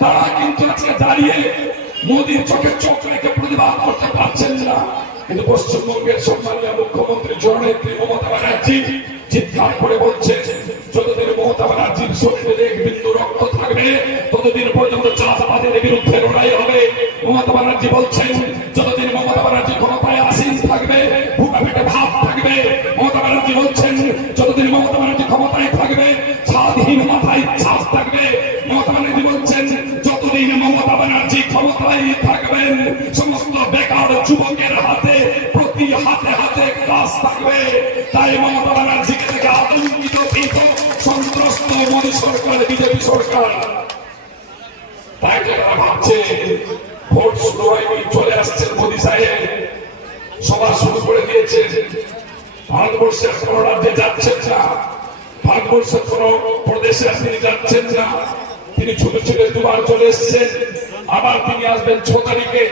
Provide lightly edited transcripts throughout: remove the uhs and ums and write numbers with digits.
তারা কিন্তু আজকে দাঁড়িয়ে মোদির চোখে চোখ রেখে প্রতিবাদ করতে পারছেন না। কিন্তু পশ্চিমবঙ্গের সম্মানীয় মুখ্যমন্ত্রী জননেত্রী মমতা ব্যানার্জি চিৎকার করে বলছে, যতদিন মমতা ব্যানার্জির শরীরে এক বিন্দু রক্ত থাকবে ততদিন পর্যন্ত চাঁদাবাদের বিরুদ্ধে লড়াই হবে। মমতা ব্যানার্জি বলছেন, যতদিন মমতা ব্যানার্জি ক্ষমতায় আসীন থাকবে ভুকা পেটে ভাব থাকবে। মমতা ব্যানার্জি বলছেন, যতদিন মমতা ব্যানার্জি ক্ষমতায় থাকবে স্বাধীন মাথায় ছাপ থাকবে। মমতা ব্যানার্জি বলছেন, যতদিন মমতা ব্যানার্জি ক্ষমতায় থাকবেন সমস্ত বেকার যুবকের হাতে প্রতি হাতে হাতে কাজ থাকবে। তাই মমতা ব্যানার্জিকে থেকে আতঙ্কিত ভীত সন্ত্রস্ত মোদী সরকার, বিজেপি সরকার। তাই যারা ভাবছে ভোট শুরু হয়নি, চলে আসছেন মোদী সাহেব, সভা শুরু করে দিয়েছেন, ভারতবর্ষের কোন রাজ্যে যাচ্ছেন না, ভারতবর্ষের কোন প্রদেশে তিনি যাচ্ছেন না। তিনি ছুটে ছুটে দুবার চলে এসছেন। আবার তিনি আসবেন 6 তারিখে,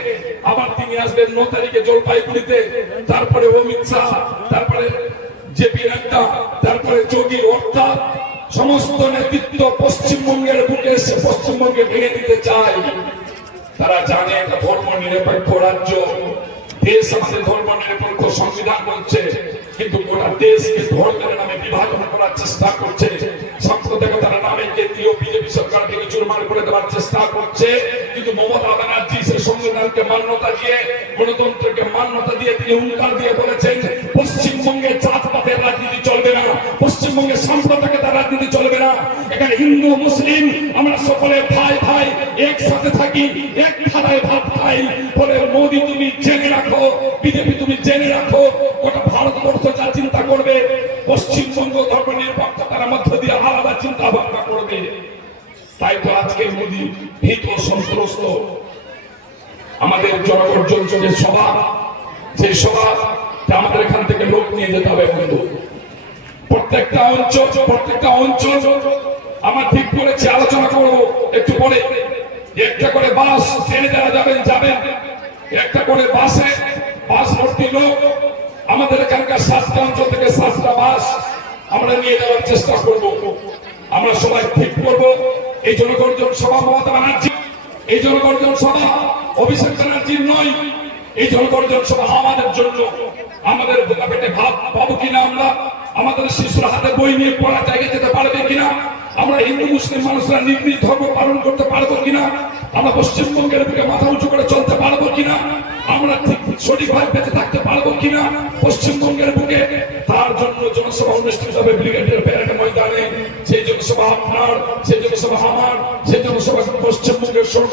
আবার তিনি আসবেন 9 তারিখে জলপাইগুড়িতে, তারপরে অমিত শাহ, তারপরে জেপি নাড্ডা, তারপরে যোগী, অর্থাৎ সমস্ত নেতৃত্ব পশ্চিমবঙ্গের বুকে এসে পশ্চিমবঙ্গে ভেঙে দিতে চায়। তারা জানে এটা ধর্ম নিরপেক্ষ রাজ্য, দেশ আমাদের ধর্ম নিরপেক্ষ সংবিধান বলছে, কিন্তু গোটা দেশকে ধর্মের নামে বিভাজন করার চেষ্টা করছে। সাম্প্রদায়িকতার নামে কেন্দ্রীয় বিজেপি সরকার থেকে চুরমার করে দেওয়ার চেষ্টা করছে। কিন্তু মমতা ব্যানার্জি সে সংবিধানকে মান্যতা দিয়ে, গণতন্ত্রকে মান্যতা দিয়ে তিনি হুঙ্কার দিয়ে বলেছেন, পশ্চিমবঙ্গে জাতপাতের রাজনীতি চলবে না, পশ্চিমবঙ্গে সাম্প্রদায়িকতার রাজনীতি চলবে না। এখানে হিন্দু মুসলিম আমরা সকলে ভাই ভাই একসাথে থাকি, এক থালায় ভাত খাই। বলে মোদী তুমি জেনে রাখো, বিজেপি তুমি জেনে রাখো, গোটা ভারতবর্ষ যা চিন্তা করবে পশ্চিমবঙ্গ ধর্ম নিরপেক্ষতার মধ্য দিয়ে আলাদা চিন্তা ভাবনা করবে। তাই তো আজকে মোদী ভীত সন্ত্রস্ত। আমাদের জনগর্জন যে সভা, সেই সভা আমাদের এখান থেকে লোক নিয়ে যেতে হবে বন্ধু। প্রত্যেকটা অঞ্চল আমার ঠিক করেছে, আলোচনা করবো একটু পরে। একটা করে বাস ট্রেনে যারা যাবেন, একটা করে বাস ভর্তি লোক আমাদের এখানকার 7টা অঞ্চল থেকে 7টা বাস আমরা নিয়ে যাওয়ার চেষ্টা করব। আমরা সবাই ঠিক করব। এই জনগর্জন সভা মমতা ব্যানার্জি, এই জনগর্জন সভা অভিষেক ব্যানার্জির নয়, এই জনগর্জন সভা আমাদের জন্য। আমাদের বুকা পেটে ভাত পাবো কিনা আমরা, আমাদের শিশুর হাতে বই নিয়ে পড়া জায়গায় যেতে পারবে কিনা, আমরা হিন্দু মুসলিম মানুষরা নিজ ধর্ম পালন করতে পারবো কিনা, আমরা পশ্চিমবঙ্গের বুকে মাথা উঁচু করে চলতে পারবো কিনা, আমরা ঠিক সঠিকভাবে বেঁচে থাকতে পারবো কিনা পশ্চিমবঙ্গের বুকে। তার জন্য জনসভা অনুষ্ঠিত হবে ব্রিগেডের প্যারেড ময়দানে। সেই জনসভা আপনার, সেই জনসভা আমার, সেই জনসভা পশ্চিমবঙ্গের সর্ব